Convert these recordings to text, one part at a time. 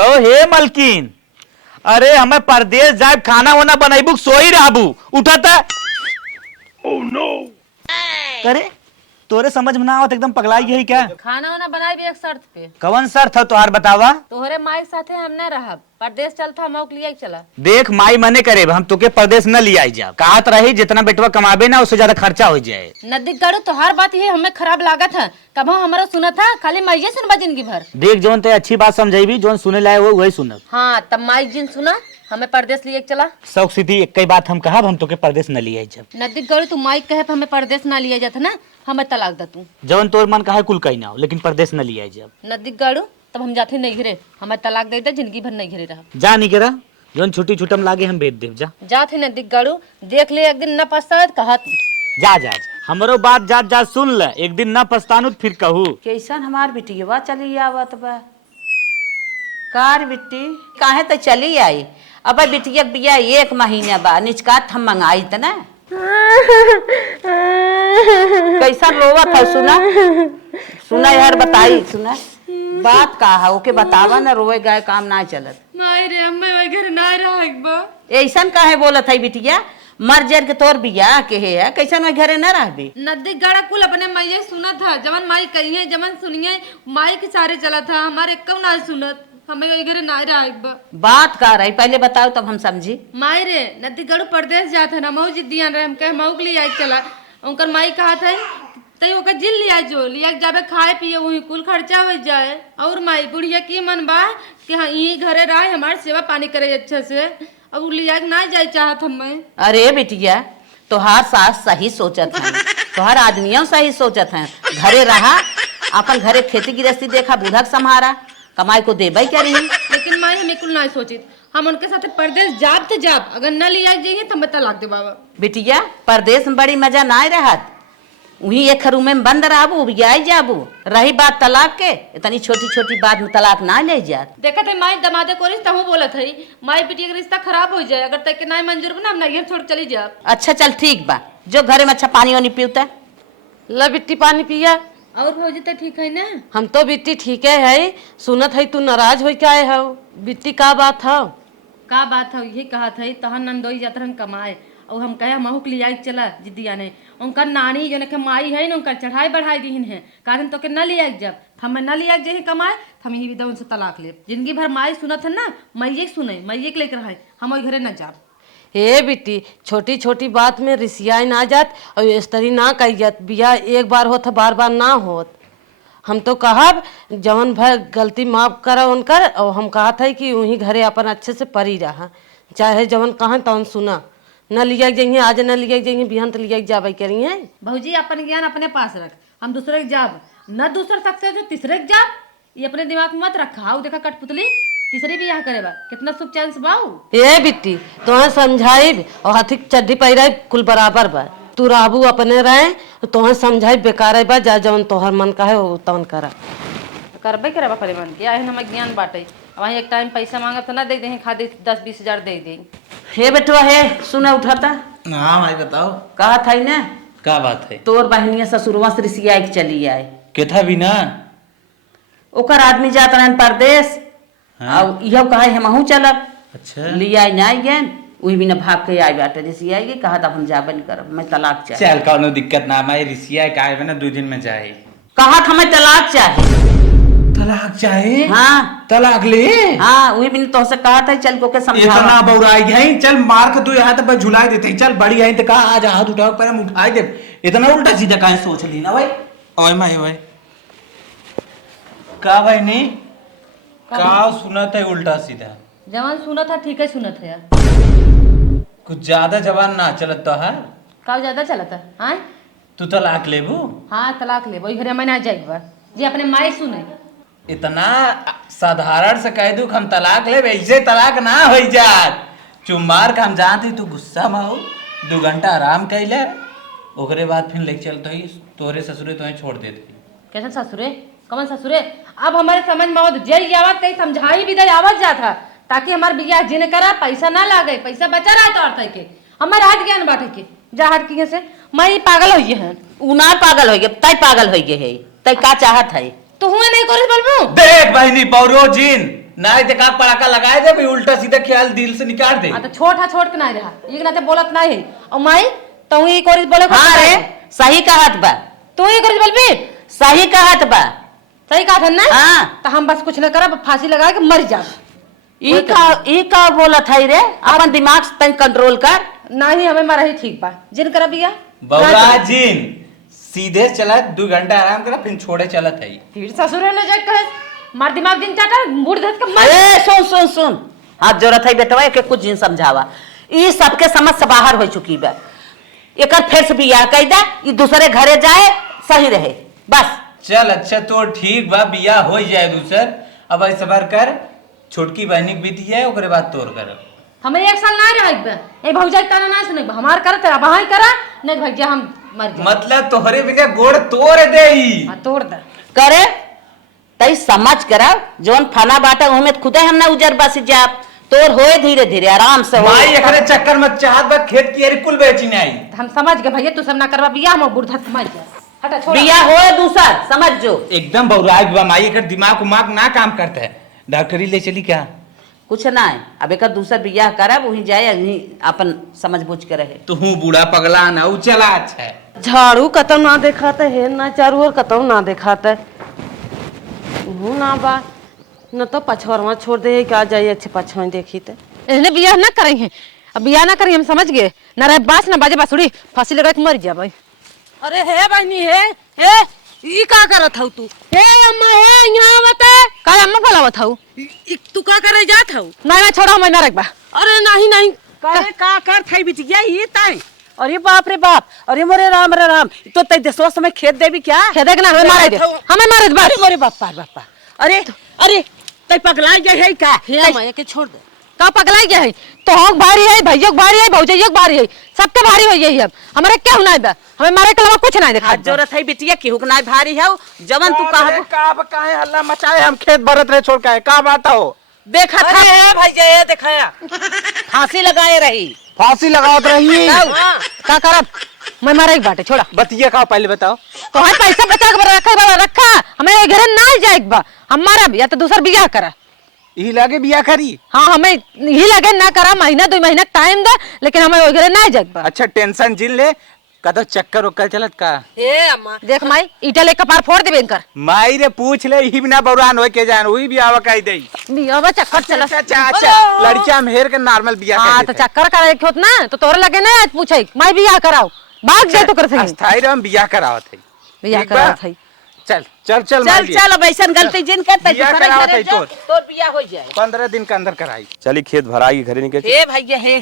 कहो हे मलकिन, अरे हमें परदेश जाए खाना वाना बनाईबू सोई रहबू उठाता। Oh no. करे तोरे समझ में ना आवत, एकदम पगलाई है क्या? खाना वाना बनाई भी एक शर्त पे। कवन शर्त है तोहार बतावा? तोहरे माई साथे हम न रहब, परदेश चलता हम लिए चला। देख माई मने करे हम तोके परदेश न लिया जा, कहत रही जितना बेटवा कमाबे ना उससे ज्यादा खर्चा हो जाए। नदी गड़ू तोहार बात ये हमें खराब लागत है, कब हमारा सुना था खाली माइये सुनबा जिंदगी भर। देख जोन ते अच्छी बात समझेबी, जोन सुने लाए वो वही सुनब। हाँ तब माई जिन सुना हमें परदेश लिए चला। शौक सीधी एक ही बात हम कहब, हम तोके परदेश न लिया जब। नदी गड़ू तू माई कहे हमें परदेश ना लिया जाता ना, हमें तलाक द तू। जवन तोर मन कहे कुल कही ना हो, लेकिन परदेश न लिया जब। नदी गड़ू तब हम जाते नहीं घिरे, हमें तलाक दे दे, जिंदगी भर नहीं घिरे रहा। जा नहीं करा, जोन छुट्टी छुटम लागे हम भेज देव। जा जाते नदी गड़ू देख ले, एक दिन न पछताए कहत। जा जा हमरो बात जात जात सुन ले, एक दिन न पछतानु फिर कहू। कैसन हमार बिटिया चली आवत बा? कार बिट्टी काहे तो चली आई? अब बिटिया बिया 1 महीना बा, निचकात हम मंगाई त ना। कैसन रोवा था? सुना सुना यार, बताई सुना बात का है ओके बतावा ना, रोए गए काम ना चलत। माई रे हमें घर ना रह। ऐसन काहे बोलत है बिटिया? मर जर के तोर बिया के है, कैसन में घरे न रहबी? नदी गड़ा कुल अपने माई सुना था, जमन माई कहिए जमन सुनिए माई के सारे चला था, हमारे कब ना सुनत, हमें घरे ना रह। बात का रही पहले बताओ तब हम समझी। माई रे नदी गड़ू परदेश जात है ना, मऊ जिद्दिया रहे, हम कहे मऊ के लिए आई चला। उनकर माई कहा था तई ओकर जिल लिया, जो लिया जाबे खाए पिए वही कुल खर्चा हो जाए। और माई बुढ़िया की मन बा कि हाँ यही घरे रहे, हमारे सेवा पानी करे अच्छे से, अब लिया ना जाए चाहत हमें। अरे बिटिया तोहार सास सही सोचत है, तोहार आदमियों सही सोचत है। घरे रहा, अपन घरे खेती गृहस्थी देखा, बूढ़ा संभारा, कमाई को देबई क्या रही। लेकिन माई हमें कुल ना सोचित, हम उनके साथ परदेश जाब तो जाब, अगर न लिया जाइए तो हमें तलाक दे बाबा। बिटिया परदेश में बड़ी मजा ना रहत, वही एक रूम में बंद रहबू, बियाई जाबू। रही बात तलाक के, इतनी छोटी छोटी बात में तलाक ना ले जात। देखा थे माई दमादे को रिश्ता हूँ बोला था, माई बेटी का रिश्ता खराब हो जाए, अगर तक ना मंजूर बना हम ना छोड़ चली जा। अच्छा चल ठीक बा, जो घरे में अच्छा पानी वानी पीता। ला बिट्टी पानी पिया। और भौजी तो ठीक है ना? हम तो बिट्टी ठीक है, सुनत है तू नाराज हो क्या है? बिट्टी का बात है? का बात है यही कहा था, तहन नंदोई जातर हम कमाए, और हम कहे महू के लिया चला जिद्दिया ने। उनका नानी जो न माई है ना, उनका चढ़ाई बढ़ाई दीन है, कारण तो के न लिया जब हमें न लिया जे कमाए हम यही विदा उनसे तलाक ले। जिंदगी भर माई सुनत है ना, मैये सुने मैये के लेकर रहे, हम घरे न जाब। हे बिट्टी छोटी छोटी बात में रिसियाई ना जात, और इस तरह ना कही जात। बिया एक बार होत बार बार ना होत। हम तो कहब जवन भर गलती माफ करा उनकर, और हम कहा था कि वहीं घरे अपन अच्छे से परी रहा, चाहे जवन कहा तवन सुना। न लिया जाइए आज, न लिया जाइए बिहान तो लिया जाबे करी है। भौजी अपन ज्ञान अपने पास रख, हम दूसरे के जाब न, दूसरे सकते जो तीसरे के जाब, ये अपने दिमाग में मत रखा। देखा कठपुतली तीसरी भी यहाँ करे बा, कितना शुभ चांस बाऊ। ए बिट्टी तुम्हें समझाई और हाथी चड्डी पहिरा कुल बराबर बा, तू राबू अपने रहे, तुम्हें समझाई बेकार बा, जा जवन तोहर मन का है वो तवन करा। करबे करे बापरे मन के आए हमें ज्ञान बाटे, वहीं एक टाइम पैसा मांगा तो ना दे दे, खादी 10-20 हजार दे दे। हे बेटवा हे सुना उठाता। हाँ भाई बताओ। कहा था ना क्या बात है? तोर बहनिया ससुरवा से रिसिया के चली आए। के था भी ना ओकर आदमी जात रहन परदेश, हाँ? और इहो कहे हमहू चलब। अच्छा लिया ना गेन वही भी ना भाग के आई बाटे रिसिया के, कहा तब हम जाबे नहीं करब, मैं तलाक चाहिए। चल कौनो दिक्कत ना, मैं रिसिया का आए ना 2 दिन में जाए। कहा था मैं तलाक चाहिए। तलाक चाहे? हाँ तलाक ले? हाँ वही भी तो से कहा था चल को के समझावा। इतना बौराई गई, चल मार के तू यहाँ तक झुलाई देते, चल बड़ी आई तो कहा आज हाथ उठाओ पहले हम उठाई दे। इतना उल्टा सीधा काहे सोच ली ना भाई? ओए माई भाई का भाई नहीं का सुनत है उल्टा सीधा? जवान सुना था ठीक है, सुना था यार, कुछ ज्यादा जवान ना चलत तो है। का ज्यादा चला था? हाँ तू तलाक लेबू? हाँ तलाक ले, वही घरे में ना जाए जी, अपने माई सुने। इतना साधारण से कह दू हम तलाक ले, वैसे तलाक ना हो जात। चुम्बार का हम जानती तू गुस्सा में हो, 2 घंटा आराम कर ले, ओकरे बाद फिर लेके चलते ही तोरे ससुरे तुम्हें छोड़ देते। कैसे ससुरे? कमन ससुरे? अब हमारे समझ में आवत जय आवत कहीं समझाई भी दे आवत जाता, ताकि हमारे बियाह जिन करा पैसा ना लागे, पैसा बचा रहा तो अर्थ के हमारे हाथ ज्ञान बांटे के जा हाथ की से मैं पागल हो गए हैं। उना पागल हो गए, तय पागल हो गए है, तय का चाहत है तो हुए नहीं करे बोलबो। देख बहनी पौरो जिन ना देखा पड़ाका लगाए दे भी उल्टा सीधा ख्याल दिल से निकाल दे। तो छोट के नहीं रहा एक नाते बोलत नहीं है और माई तू ही कोरी बोले हाँ रे सही कहत बा, तू ही कोरी बोल भी सही कहत बा। सही कहा था ना हाँ। तो हम बस कुछ न करब फांसी लगा के मर जाब। ई का बोलत है रे, अपन दिमाग से तनी कंट्रोल कर। नहीं हमें मरा ही ठीक बा जिन करब बिया बउआ जिन सीधे चला 2 घंटा आराम करा फिर छोड़े चलत है। फिर ससुर ले जाके कहे मार दिमाग दिन चाटा बूढ़ धत के मर। ए सुन सुन सुन, हाथ जरूरत है बेटवा के कुछ जिन समझावा। ई सबके समझ से बाहर हो चुकी बा, एकर फिर से बियाह कई दा, ई दूसरे घरे जाए सही रहे बस। चल अच्छा तो ठीक बा बिया हो जाए दूसर। अब ऐसा बार कर छोटकी बहनी के बीती है ओकरे बाद तोर कर। हमें 1 साल नहीं रह बे ए भौजाई तना ना सुने हमार करत अब हां करा नहीं भैया हम मर गए मतलब तोहरे बिना गोड़ तोड़ देई। हां तोड़ दे करे तई समझ करा जोन फना बाटा ओमे खुदे हम ना उजर बस जाप तोर होए धीरे धीरे आराम से हो। माई एकरे चक्कर में चाहत बा खेत की अरे कुल बेची नहीं। हम समझ गए भैया तू सब ना करवा बिया हम बूढ़ धत के मर जा। हटा छोड़ बियाह होए दूसर समझ जो। एकदम बौराई बा माई एकर दिमाग उमाग ना काम करता है। डॉक्टरी ले चली क्या? कुछ ना है, अब एक दूसर बियाह करब वहीं जाए वहीं अपन समझ बूझ के रहे। तू हूँ बूढ़ा पगला ना उ चला अच्छा है। झाड़ू कतम ना दिखाते है ना चारू ओर कतम ना दिखाते हूँ ना बा न तो पछवारवा छोड़ दे क्या जाइए अच्छे पछवा देखी ते इन्हें बियाह ना करेंगे अब बियाह ना करेंगे हम समझ गए ना रहे बास ना बाजे बासुड़ी फांसी लगा के मर जा भाई। अरे है बहनी है ई का करत हऊ तू? हे अम्मा है यहाँ बता का अम्मा बोलावत हूं तू का करे जात हऊ? नहीं मैं छोड़ा मैं ना रखबा। अरे नहीं नहीं करे का कर थई बिटिया ये ताई। अरे बाप रे बाप, अरे मोरे राम रे राम, तो तई देसवा समय खेत देबी क्या? खेदे के ना हमें मारे दे हमें मारे दे बस। अरे मोरे बापा बापा, अरे अरे तई पगला गई है का? हे अम्मा के छोड़ दे। का पगला गया है तो होक भारी है भैया भारी है भौजैया भारी है सबके भारी हो यही अब हमारे क्या होना है हमें मारे के अलावा कुछ नहीं देखा। जरूरत है बिटिया केहू के ना भारी है जवन तू कहबो। का काहे हल्ला मचाए हम खेत भरत रहे छोड़ के का बात हो? देखा था भैया ये दिखाया फांसी लगाए रही। फांसी लगावत रही का करब मैं मारे एक बाटे छोड़ा बतिया का पहले बताओ। तो हम पैसा बचा के रखा हमें घर ना जाए बा हम मारब या तो दूसर बियाह करा। यही लागे बिया करी। हाँ हमें ही लगे ना करा महीना 2 महीना टाइम दे लेकिन हमें वही ना जाए बा। अच्छा टेंशन जिन ले कदो चक्कर उक्कर चलत का? हे अम्मा देख माई ईटा ले कपार फोड़ देबे इनकर। माई रे पूछ ले ही बिना बौरान होए के जान वही बियाह कही दई। बियाह बा चक्कर चला अच्छा अच्छा लड़कियां मेहर के नॉर्मल बियाह हां तो चक्कर करे के होत ना तो तोरे लगे ना आज पूछे माई बियाह कराओ भाग जाए तो कर सही अस्थाई हम बियाह करावत है। बियाह करावत है। चल चल चल चल चल अब ऐसा गलती जिन करते बियाह करावत है तोर बियाह हो जाए 15 दिन के अंदर कराई। चली खेत भराई घरे निकल हे भैया हे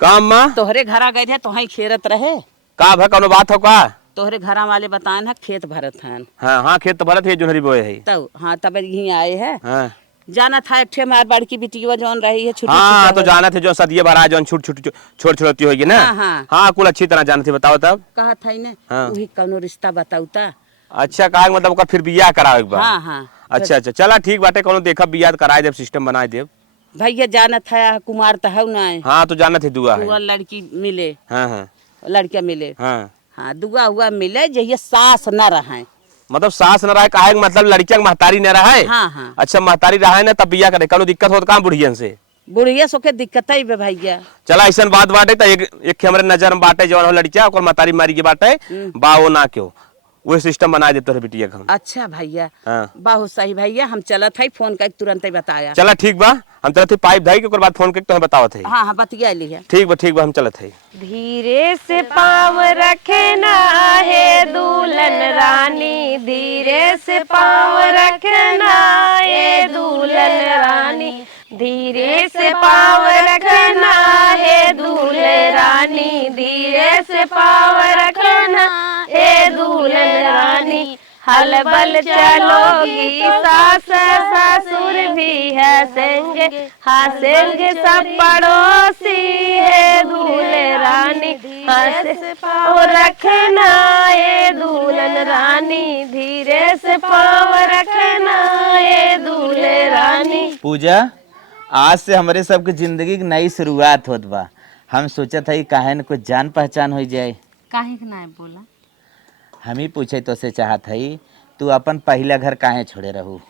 काम माँ तोहरे घरा गए थे तोही खेरत रहे का भा कौनो बात हो का? तोहरे घरा वाले बतान है खेत भरत हैं हाँ हाँ खेत तो भरत है जोहरी बोए है। तब हाँ तब यहीं आए हैं हाँ जाना था एक ठे मार बड़की बिटिया जौन रही है छुट्टी हाँ तो जाना थे जो सदिये भरा जो छोड़ छोड़ती होगी ना। हाँ। हाँ कुल अच्छी तरह जानती बताओ तब। कहा था ने हाँ। वही कौनो रिश्ता बताऊता। अच्छा कहा मतलब ओकर फिर बियाह कराओ एक बार। हाँ हाँ अच्छा अच्छा चला ठीक बाटे कोनो देखा बियाह कराए देव सिस्टम बनाए देव। भैया जाना था कुमार तो है ना हाँ तो जाना थे दुआ है। हुआ लड़की मिले हाँ हाँ लड़किया मिले हाँ हाँ दुआ हुआ मिले जहिया सास न रहे। मतलब सास न रहे काहे मतलब लड़किया महतारी न रहे। हाँ हाँ अच्छा महतारी रहे ना तब बियाह करे कोनो दिक्कत होत कहाँ बुढ़ियन से? बुढ़िया सो के दिक्कत है बे भैया। चला ऐसा बात बाटे तो एक हमरे नजर में बाटे जवन हो लड़किया और महतारी मारी के बाटे बा वो ना क्यों वो सिस्टम बना देते रहे बिटिया का। अच्छा भैया हाँ। बहुत सही भैया हम चलत है फोन करके तुरंत ही बताया। चला ठीक बा हम चलत ही पाइप धाई के ओकर बाद फोन करके तुम्हें बतावत है। हाँ हाँ बतिया ली है। ठीक बा हम चलत है। धीरे से पाँव रखना है दुल्हन रानी धीरे से पाँव रखना है दुल्हन रानी धीरे से पाँव रखना है दूल्हे रानी धीरे से पाँव रखना है दुल्हन रानी हल बल चलोगी सास ससुर भी हंसेंगे हंसेंगे सब पड़ोसी है दूल्हे रानी हंसे पाँव रखना है दुल्हन रानी धीरे से पाँव रखना है दूल्हे रानी। पूजा आज से हमारे सबके जिंदगी की नई शुरुआत होत बा। हम सोचा था कि काहे न कुछ जान पहचान हो जाए। काहे के ना बोला हम ही पूछे तो से चाहत हई तू अपन पहला घर काहे छोड़े रहू?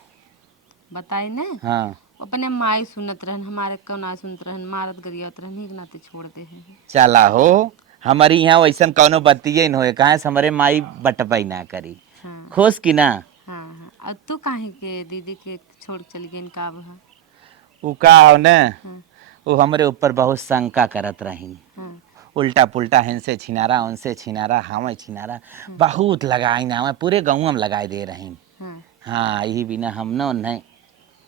बताई ना हाँ अपने माई सुनत रहन, हमारे क्यों ना सुनत रहन, मारत गरियात रहन, ही नाते छोड़ दे हैं। चला हो, हमारी यहाँ वैसन कौनो बतिये न होए, कहाँ से हमारे माई बटपाई ना करी। हाँ खुश की ना। हाँ हाँ। अब तू काहे के दीदी के छोड़ के चली गई का बहा? वो का हो न, हाँ वो हमरे ऊपर बहुत शंका करत रही, हाँ उल्टा पुल्टा इनसे छिनारा उनसे छिनारा हमें छिनारा बहुत लगाई ना, हमें पूरे गाँव में लगाई दे रही। हाँ। हाँ यही बिना हम न उन्हें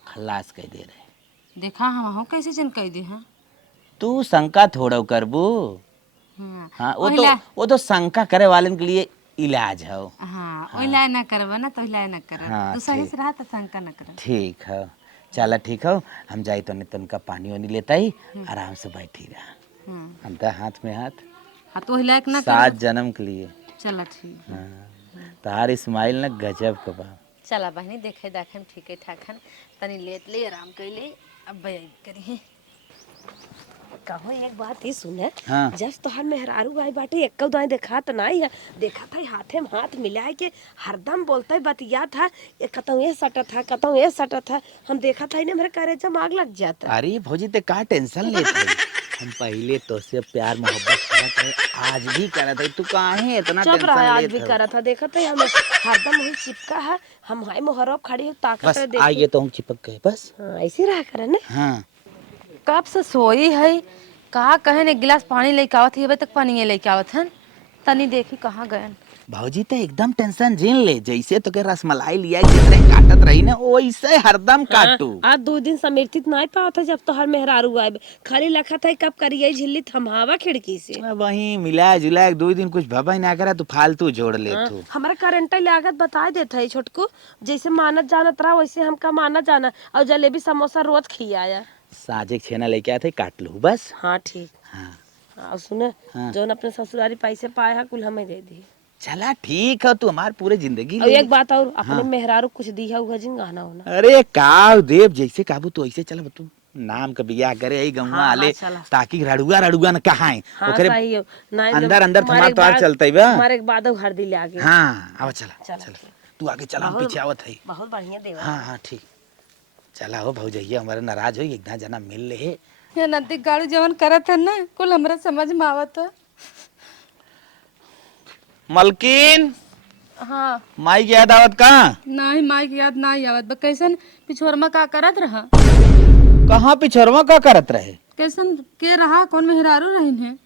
खल्लास कह दे रहे। देखा हम हो कैसे जन कह दे हैं। तू शंका थोड़ा करबू। हाँ हाँ ओहिला वो तो शंका करे वाले के लिए इलाज है। हाँ ओहिला ना करबा ना तो ओहिला ना कर। हाँ, तू सही ठीक। से रहा तो शंका ना कर। ठीक है, चला ठीक है, हम जाई तो नहीं तो उनका पानी वानी लेता ही आराम से बैठी रहा। हाँ हम तो हाथ में हाथ हाँ तो ओहिला ना 7 कर। जन्म के लिए। चला ठीक। हाँ तार इस्माइल न गजब का बा। चला बहनी देखे दाखन ठीक ठाक हन, तनी लेत ले आराम कर ले, अब बयाई करी है। कहो एक बात ही सुने, हाँ। जब तोहर मेहरारू आई बाटे एक दाई देखा तो नहीं है, देखा था हाथे में हाथ मिलाए के हरदम बोलते बतिया था, ये कतौ ये सटा था कतौ ये सटा था, हम देखा था इन्हें मेरे करेजा आग लग जाता। अरे भौजी ते का टेंशन लेते है? हम पहले तो से प्यार मोहब्बत करत है, आज भी करत है, तू काहे इतना चुप रहा टेंशन आज लेत भी है? करा था, देखा था हमें हरदम वही चिपका है, हम हाय मोहरब खड़ी हो ताकत बस है देखी। आइए तो हम चिपक गए बस। हाँ ऐसे रहा करे ना। हाँ कब से सोई है, कहा कहे ने गिलास पानी लेके आवत है, अबे तक पानी लेके आवत हन, तनी देखी कहाँ गए। भौजी तो एकदम टेंशन झेल ले, जैसे तो के रसमलाई लिया जितने काटत रही ना वैसे हरदम काटू। आज 2 दिन समेटित नहीं पावा था जब तोहर मेहरारू आए, खाली लखा था कब करिए झिल्ली थमावा खिड़की से। वही मिला जुला 2 दिन कुछ भबा ना करा तो फालतू जोड़ ले तू। हमारा करंट लागत बता देता है छोटकू, जैसे मानत जानत रहा वैसे हमका मानत जाना, और जलेबी समोसा रोज खियाया। साजे छेना लेके आते काट लू बस। हाँ ठीक। हाँ हाँ सुने, हाँ। जो अपने ससुरारी पैसे पाए है कुल हमें दे दी। चला ठीक है, तू हमार पूरे जिंदगी और ले। एक बात और, अपने मेहरारू कुछ दिया हुआ जिन गहना होना। अरे काव देव जैसे काबू तो ऐसे चल तू नाम का बियाह करे आई गंवा हाँ, आले चला। ताकि रड़ुआ रड़ुआ न कहाए हाँ ओकरे सही है। नहीं अंदर अंदर थमार तोहार चलतई बा। हमारे एक बाद हरदी ले आगे। हाँ आवा चला चला। चल तू आगे चला, हम पीछे आवत है। बहुत बढ़िया देवा। हाँ हाँ ठीक। चला हो भौजैया हमारे नाराज हो एक जना मिल ले। ये नदी गाड़ू जवन करत है ना कुल हमरा समझ में आवत है। मलकिन हाँ माई की याद आवत का? नहीं माई की याद नहीं आवत बा, कैसन पिछोरमा का करत रहा, कहाँ पिछड़वा का करत रहे? कैसन के रहा, कौन मेहरारू रहीन है।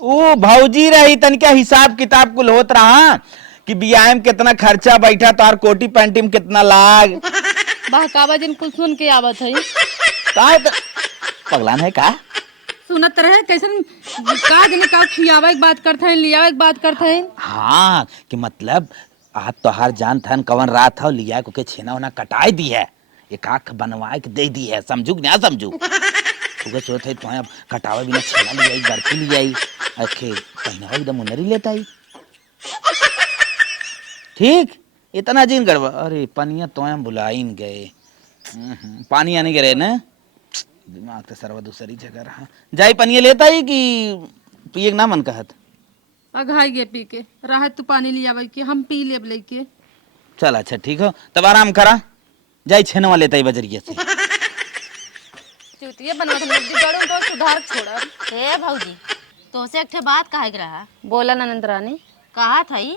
ओ भौजी रही तनिका हिसाब किताब कुल होत रहा कि बियाह में कितना खर्चा बैठा तार कोटी पैंटी में कितना लाग। बहकावा जिन कुल सुन के आवत है। का पगलान है का? सुनत रहे कैसन का जने का खियावा एक बात करते हैं, लियावा एक बात करते हैं। हाँ कि मतलब आज तो हर जान थन कवन रात था लिया को के छेना उना कटाई दी है, एक आँख बनवाए के दे दी है, समझू कि ना समझू? तुगे सोच है तो अब कटावे बिना छेना ले आई बर्फी ले आई अखे पहनावा एकदम उनरी लेता ही ठीक इतना जिन गड़बा। अरे पनिया तो हम बुलाई न गए। पानी आने के रहे ना, दिमाग तो सर्व दूसरी जगह रहा। जाई पनिया लेता ही कि पिए ना मन कहत? अघाई गे पी के रहा तू पानी लियावा के हम पी लेब लेके। चल अच्छा ठीक हो तब आराम करा, जाई छेनवा लेता ही बजरिया से। चुतिया बनवा नदी गाड़ू तो सुधार छोड़ा। ए भौजी तो से एक बात कहे के रहा। बोला ननद रानी। कहा थई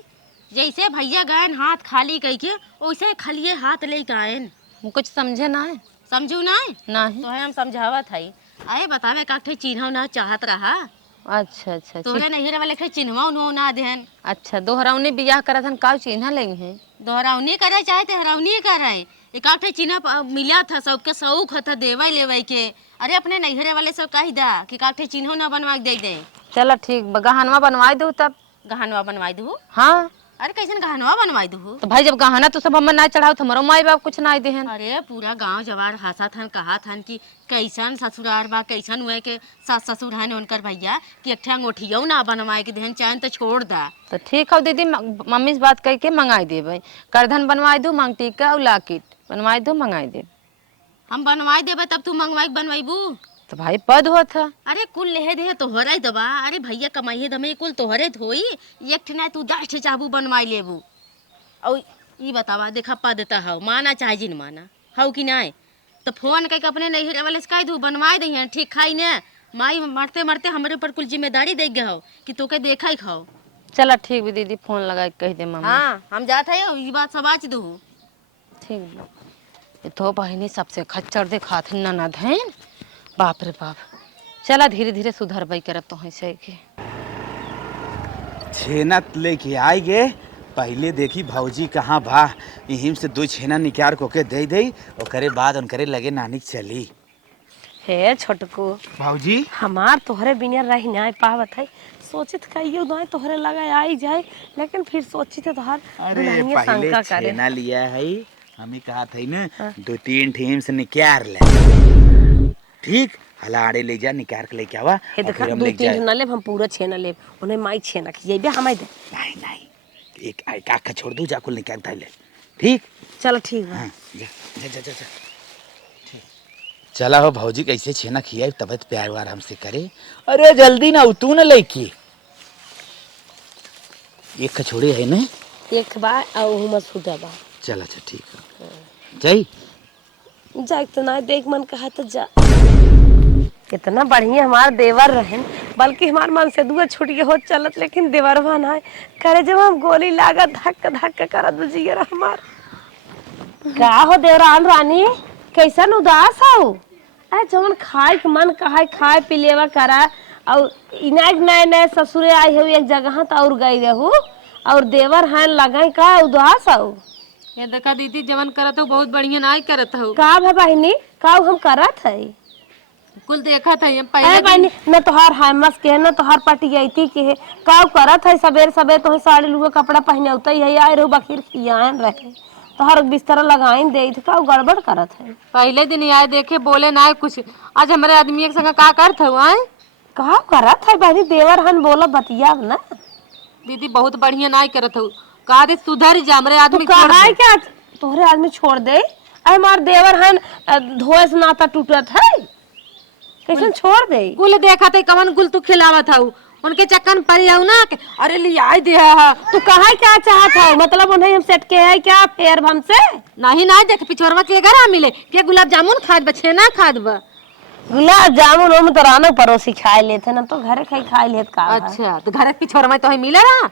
जैसे भैया गए हाथ खाली कह के वैसे खालिए हाथ लेके आए, कुछ समझे ना है। समझू नहीं? नहीं तो हम समझावत हई। अरे बतावे का चिन्ह ना चाहत रहा, अच्छा अच्छा तोहरे नहीं वाले के चिन्हवा उन्हों ना देहन। अच्छा दोहरावनी बियाह करत हन का चिन्ह लगी है। दोहरावनी करे चाहे तेहरावनी करे, एक चिन्ह मिला था सबके शौक था देवे लेवे के। अरे अपने नैहरे वाले सब कही दा कि काठे चिन्ह ना बनवा के दे दे। चलो ठीक गहनवा बनवाई दू तब। गहनवा बनवाई दू? हाँ अरे कैसन गहनवा बनवाई दू? तो भाई जब गहना तो सब हमर ना चढ़ाओ तो हमारो माई बाप कुछ ना देहन। अरे पूरा गांव जवार हंसा थन कहा थन कि कैसन ससुरार बा, कैसन हुए के सास ससुर है उनकर भैया कि एक अंगूठियों ना बनवाए के देहन, चाहे तो छोड़ दा। तो ठीक है दीदी मम्मी से बात करके मंगाई दे भाई, करधन बनवाई दू, मांग टीका और लाकिट बनवाई दू, मंगाई दे। हम बनवाई देबे तब तू मंगवाई बनवाईबू? तो भाई पद होत है। अरे कुल लेहे दे तोहरे दबा। अरे भैया कमाइए दमे कुल तोहरे धोई, एक ठना तू 10 ठे चाबू बनवाई लेबू। और ई बतावा देखा पा देता है माना चाहे जिन माना। हऊ कि नहीं तो फोन करके अपने नहीं वाले से कह दू बनवाए दी हैं ठीक खाई ने माई मरते मरते हमारे ऊपर कुल जिम्मेदारी दे गए हो कि तोके देखा ही खाओ। चला ठीक भी दीदी, फोन लगा के कह दे मम्मी। हाँ हम जाते हैं ये बात सब आज दू। ठीक बा। ये तो बहनी सबसे खच्चर दिखात ननद हैं, बाप रे बाप। चला धीरे धीरे सुधर बई करब तो से के छेना लेके आई गे, पहले देखी भौजी कहाँ बा, यहीं से 2 छेना निकाल के दे दे, ओकरे बाद उनकरे लगे नानी के चली। हे छोटकू भौजी हमार तोहरे बिना रह नहीं पावत है, सोचित कहियो दाई तोहरे लगा आई जाए, लेकिन फिर सोची थे तोहर अरे दुल्हनिया पहले शंका करे। छेना लिया है, हमें कहा था ना 2-3 टीम से निकाल ले, ठीक हलाड़े ले जा निकाल के लेके आवा। हे और देखा फिर हम 2-3 जाए। न लेब, हम पूरा छेना लेब, उन्हें माई छेना खिएबे हमारे दे। नहीं नहीं, एक आखा छोड़ दू, जाकुल निकाल था ले, ठीक। चलो ठीक है। हाँ, जा जा जा जा, जा। चला हो भौजी कैसे छेना खिया तबियत प्यार वार हमसे करे। अरे जल्दी ना तू न लेके एक कछोड़ी है ना, एक बार और मत छूटा बा। चल अच्छा ठीक है, जाई जा तो ना देख मन कहा तो जा। कितना बढ़िया हमार देवर रहन, बल्कि हमार मन से दूर छूट के हो चलत, लेकिन देवरवा ना करे जब हम गोली लागत धक्का धक्का करत बुझिए हमार। का हो देवरान रानी, कैसन उदास हो? अरे जवन खाए के मन कहा खाए पी लेवा करा, और इनाग नए नए ससुरे आई हो एक जगह तो और गई रहू, और देवर हैं लगाई का उदास हो? ये देखा दीदी जवन करत हो बहुत बढ़िया ना करत हो। का भा बहनी का हम करत है? कुल देखा था हम अरे पहले बहनी न तोहार हामस के है न तोहार पटियती के है, का करत है सबेर सबेर तो साड़ी लुआ कपड़ा पहने उत है आए रहो बखीर खियान रहे तोहर बिस्तर लगाइन दे का गड़बड़ करत है। पहले दिन आए देखे बोले ना कुछ, आज हमारे आदमी के संग का करत हो आए? का करत है बहनी, देवर हन बोला बतिया ना। दीदी बहुत बढ़िया ना करत हो, कहा दे सुधर जा हमारे आदमी तू छोड़ कहा है दे। क्या तोहरे आदमी छोड़ दे? अरे हमार देवर हन धोए से नाता टूटत है, कैसे छोड़ दे? कुल देखा थे कवन कुल तू खिलावत हो, उनके चक्कर में पड़ी हो ना कि अरे ले आई दे हा। तू कहा क्या चाहत है, मतलब उन्हें हम सेट के है क्या फेर हमसे? नहीं ना देख पिछोरवा के घर मिले के गुलाब जामुन खाद बछे ना खाद बा। गुलाब जामुन हम तो रानो पड़ोसी खाए लेते ना, तो घरे खाई लेत का। अच्छा तो घर पिछोरवा तो मिले रहा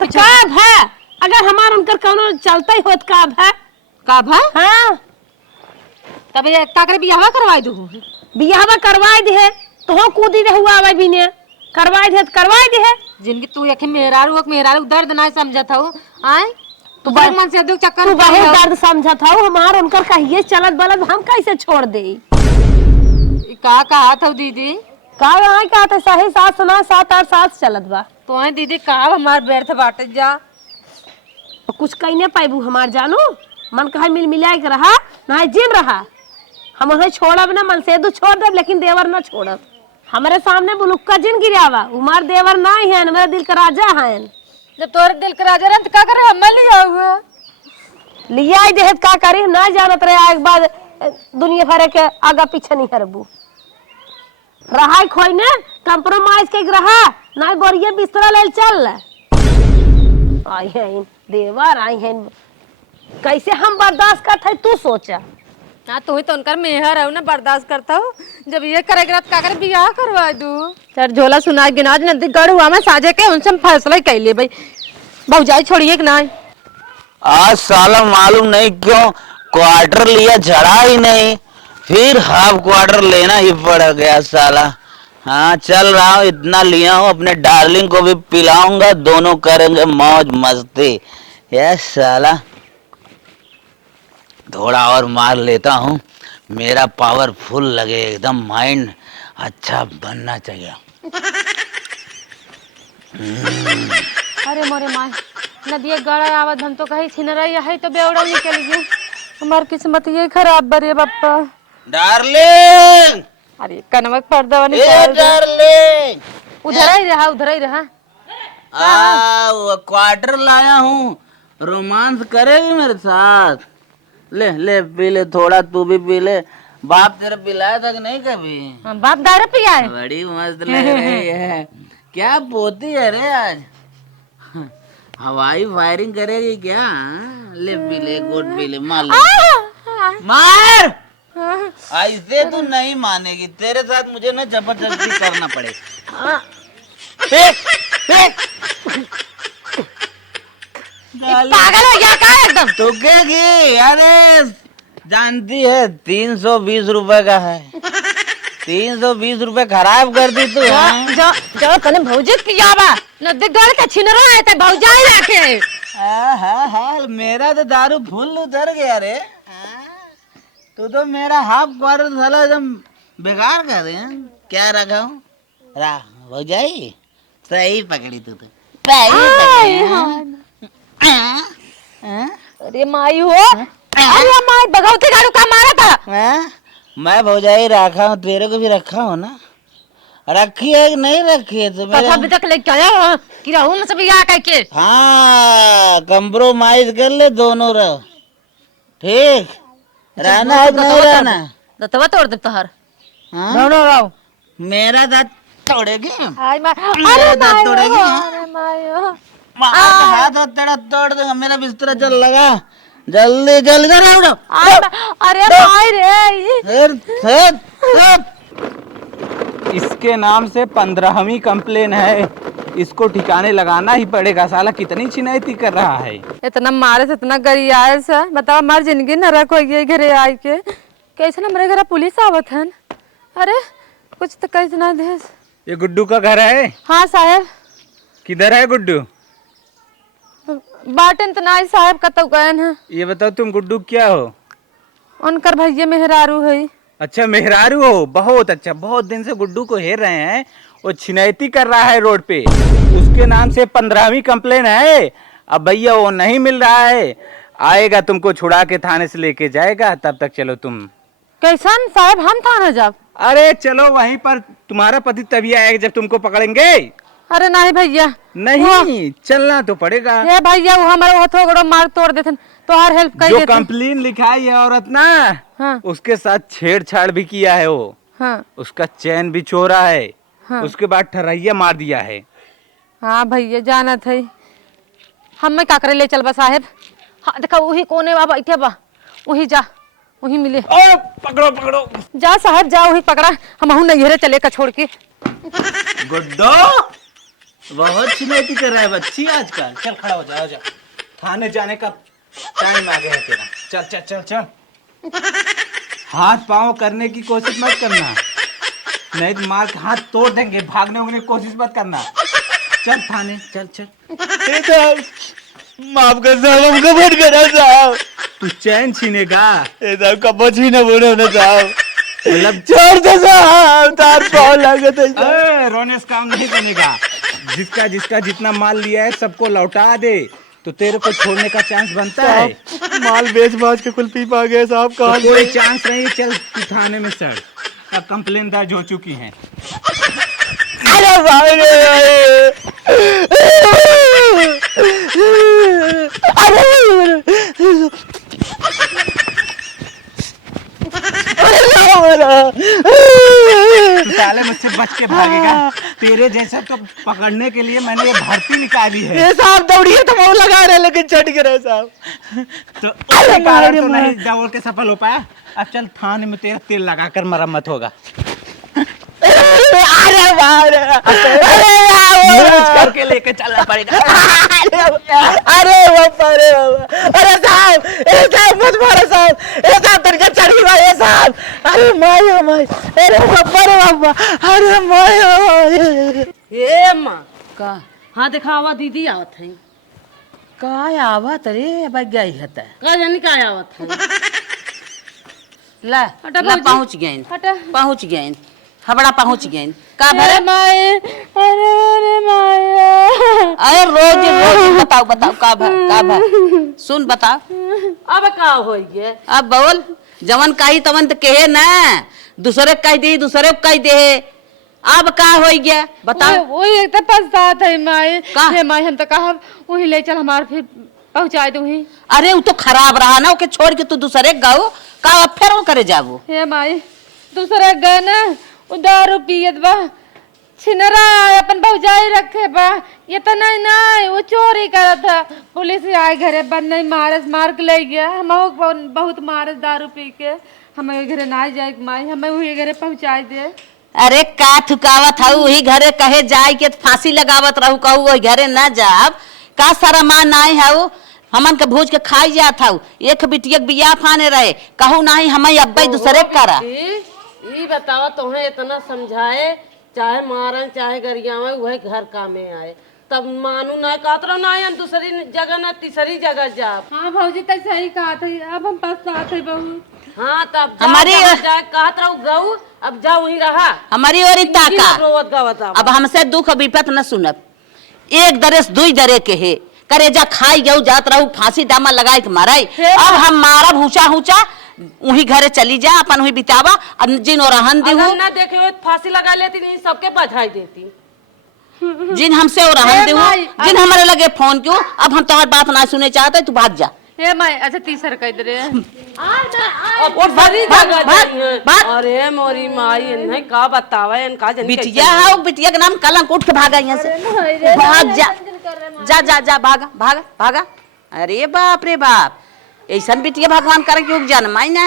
तो काब है, अगर हमार उनकर कौनो चलता ही होत काब है। का भा हाँ तब ये काकर बियाह करवाई दू। बियाहवा करवाई दे, तो हो कूदी दे हुआ आवे बिने करवाई दे तो करवाई दे। जिनकी तू एक मेहरारू दर्द ना समझत हो आए तू बड़े मन से दुख चक्कर तू में पड़ी बहुत हो। दर्द समझत हो, हमार उनकर कहिए चलत बलत हम कैसे छोड़ दे? ई का कहा था दीदी? का यहाँ का तो सही साथ सुना 7-8 साथ चलत बा, तो है दीदी का हमार व्यर्थ बाटे जा। तो कुछ कहीं नहीं पाइबू हमार जानू, मन कहा मिल मिला के रहा ना जिम रहा, हम उन्हें छोड़ब ना, मन से दू छोड़ दब लेकिन देवर ना छोड़ब। हमारे सामने बुलुक्का जिन गिरावा, उमार देवर ना है, मेरा दिल का राजा है। जब तोरे दिल का राजा रंत का करे हम ले जाऊंगा लिया ही देहत का करी ना जानत रहे, एक बाद दुनिया भरे के आगा पीछे नहीं करबू। रहा खोई ने कंप्रोमाइज के रहा ना, बोरिए बिस्तरा ले चल आई है देवर आई है, कैसे हम बर्दाश्त करते है तू सोचा। हाँ तू ही तो उनकर मेहर है ना, बर्दाश्त करता हूँ। जब ये करेगा तो का करे बियाह करवा दू। चल झोला सुना गिनाज नदी गढ़ हुआ मैं साजे के उनसे फैसला ही कैले भाई भौजाई छोड़िए कि ना। आज साला मालूम नहीं क्यों क्वार्टर लिया जड़ा ही नहीं, फिर हाफ क्वार्टर लेना ही पड़ गया साला। हाँ चल रहा हूँ, इतना लिया हूँ, अपने डार्लिंग को भी पिलाऊंगा, दोनों करेंगे मौज मस्ती। ये साला थोड़ा और मार लेता हूँ, मेरा पावर फुल लगे, एकदम माइंड अच्छा बनना चाहिए। अरे मोरे माँ नदिया गड़ा आवत हम तो कहीं छिन रही है तो बेवड़ा निकल गई। हमार किस्मत ये खराब बरे बापा। डार्लिंग अरे कनवक पर्दा ए निकाल दे। डार्लिंग, उधर ही रहा। वो क्वार्टर लाया हूँ, रोमांस करेगी मेरे साथ? ले ले पी ले, थोड़ा तू भी पी ले। बाप तेरा पिलाया था कि नहीं कभी? बाप दारू पिया है। बड़ी मस्त लग रही है, क्या पोती है रे आज? हवाई फायरिंग करेगी क्या? ले पी ले, गुड पी ले, मार ले। मार। ऐसे तू नहीं मानेगी, तेरे साथ मुझे ना जबरदस्ती करना पड़ेगा। फेंक, फेंक। पागल हो गया क्या एकदम? तो क्या की? अरे जानती है 320 रुपए का है। 320 रुपए खराब कर दी तू। जो तने भौजी किया बा नदी गल के छिनरो है ते भौजाई रखे। हाँ, मेरा तो दारू फुल उतर गया रे। तू तो मेरा हाफ क्वार्टर साला एकदम बेकार कर रहे हैं। क्या रखा हूँ? हो जाए सही पकड़ी तू तो। अरे माई हो, अरे माई भगवती गाड़ू का मारा था। मैं भौजाई रखा हूँ, तेरे को भी रखा हूँ ना। रखी है कि नहीं रखी है तो कथा अभी तक लेके आया कि रहूं मैं सब यहाँ कह के। हाँ, कंप्रोमाइज कर ले, दोनों रहो। ठीक रहना है कि नहीं रहना? दतवा तोड़ दे तोहर। हाँ? रहो मेरा दांत तोड़ेगी? हाय मार। मेरा दांत तोड़ेगी? हाँ? अरे मायो हाथ हाथ तेरा तोड़ दूंगा। मेरा बिस्तर चल लगा, जल्दी जल्दी उठो। अरे माई रे। इसके नाम से 15वीं कंप्लेन है, इसको ठिकाने लगाना ही पड़ेगा। साला कितनी चिनैती कर रहा है। इतना मारे से इतना गरियाए से बताओ, हमारी जिंदगी नरक हो गई घरे आए के। कैसे ना हमारे घर पुलिस आवत है। अरे कुछ तो कैसे ना दे। ये गुड्डू का घर है? हाँ साहब। किधर है गुड्डू? बाटन तो नहीं साहब, कतौ गए हैं। ये बताओ तुम गुड्डू क्या हो? उनकर भैया मेहरारू है। अच्छा मेहरारू हो, बहुत अच्छा। बहुत दिन से गुड्डू को हेर रहे हैं, वो छिनैती कर रहा है रोड पे। उसके नाम से 15वीं कंप्लेन है। अब भैया वो नहीं मिल रहा है, आएगा तुमको छुड़ा के थाने से लेके जाएगा। तब तक चलो तुम। कैसन साहब हम थाना जब? अरे चलो वहीं पर, तुम्हारा पति तभी आएगा जब तुमको पकड़ेंगे। अरे नहीं भैया नहीं, चलना तो पड़ेगा। ये भैया वो हमारे हथोड़ो मार तोड़ देते तो हर हेल्प कर जो देते। कंप्लेन लिखाई है औरत ना, हाँ उसके साथ छेड़छाड़ भी किया है वो। हाँ उसका चैन भी चोरा है। हाँ। उसके बाद ठरैया मार दिया है। हाँ भैया जाना था। हम मैं काकरे ले चल बा साहेब। हाँ देखा वही कोने बा बैठे बा, वही जा, वही मिले। ओ पकड़ो पकड़ो। जा साहब जा, वही पकड़ा। हम हूँ नहीं चले का छोड़ के। गुड्डो बहुत चिनैती कर रहा है बच्ची आजकल। चल खड़ा हो जा, थाने जाने का टाइम आ गया है तेरा। चल चल चल चल। हाथ पांव करने की कोशिश मत करना, नहीं तो मार के हाथ तोड़ देंगे। भागने उगने की कोशिश मत करना। चल थाने चल चल। माफ कर साहब, हमको मत करा साहब। तू चैन छीनेगा? साहब कब छीने बोले ना साहब। मतलब छोड़ दे साहब, तार पाँव लगे थे। रोने से काम नहीं बनेगा। जिसका जिसका जितना माल लिया है सबको लौटा दे, तो तेरे को छोड़ने का चांस बनता है। माल बेच बाज के कुल्फी पा गए साहब। तो कोई चांस नहीं। चल तू थाने में सर, अब कंप्लेन दर्ज हो चुकी है। अरे भाई तू साले मुझसे बच के भागेगा? तेरे जैसा तो पकड़ने के लिए मैंने ये भर्ती निकाली है। ये साहब दौड़िए तो वो लगा रहे लेकिन चढ़ के रहे साहब। तो उसके कारण तो नहीं दौड़ के सफल हो पाया। अब चल थाने में तेरा तेल लगाकर मरम्मत होगा। अरे करके लेके चलना पड़ेगा। अरे बाबा, अरे साहब, ए साहब मत मारो साहब। ए साहब तनका चढ़ी भाई ए साहब। अरे मायो माय, अरे बाबा रे बाबा, अरे मायो। ए माँ का हाँ देखा आवा दीदी आवत है। काय आवत रे गई हता का जानी का आवत है। ला हटा ला भौजी। पहुंच गए, हटा। पहुंच गए, हबड़ा पहुंच गए। का अरे भरे? माए, अरे माए। अरे रोज रोज बताओ बताओ का भर सुन बताओ। अब का होई गे? अब बोल, जवन कही तवन तो कहे ना, दूसरे कह दी दूसरे कह दे। अब का हो गया बताओ। वही एक तो पछतात है माए। का? हे माए हम तो कहा वही ले चल, हमार फिर पहुंचा दे वही। अरे वो तो खराब रहा ना, ओके छोड़ के तू दूसरे गाँव का अब फिर वो करे जाबो। हे माए दूसरा गए ना, वो दारू पियत बा, छिनरा अपन भौजाई रखे बा ये तो नहीं नहीं वो चोरी करा था पुलिस आए घरे बन नहीं मारस मार के ले गया हम बहुत मारस दारू पी के हमें घरे ना जाए माई हमें वही घरे पहुंचाई दे। अरे का ठुकावत हूँ वही घरे कहे जाए के फांसी लगावत रहू कहू वही घरे न जाब का सारा मान नाई है हमन के भूज के खाई जात हूँ एक बिटिया बिया फाने रहे कहू नहीं हमें अब्बा दूसरे करा। ये बतावा तुम्हें इतना समझाए चाहे मारन चाहे गरियावे वह घर कामे आए तब मानू ना कहत रहो ना हम दूसरी जगह ना तीसरी जगह जा। हाँ भौजी तो सही कहा था अब हम पछतात है बहुत। हाँ तब हमारी जाए कहत रहो गऊ अब जा वहीं रहा हमारी और ताका रोवत गावत अब हमसे दुख विपत न सुनब एक दरे से दुई दरे के है करेजा खाई गऊ जात रहू फांसी दामा लगाई के माराई अब हम मारा भूचा हूचा वही घरे चली जा अपन वही बितावा जिन और रहन दी अगर ना देखे हुए फांसी लगा लेती नहीं सबके बधाई देती जिन हमसे और रहन दी जिन हमारे लगे फोन क्यों अब हम तुम्हारी बात ना सुने चाहते तू भाग जा। हे माई अच्छा तीसर कह दे अरे मोरी माई इन्हें का बतावे इनका जन बिटिया है बिटिया के नाम कलंक उठ के भागा यहाँ से भाग जा जा जा जा भागा भागा भागा। अरे बाप रे बाप ऐसा बिटिया भगवान करे कि जन्माई ना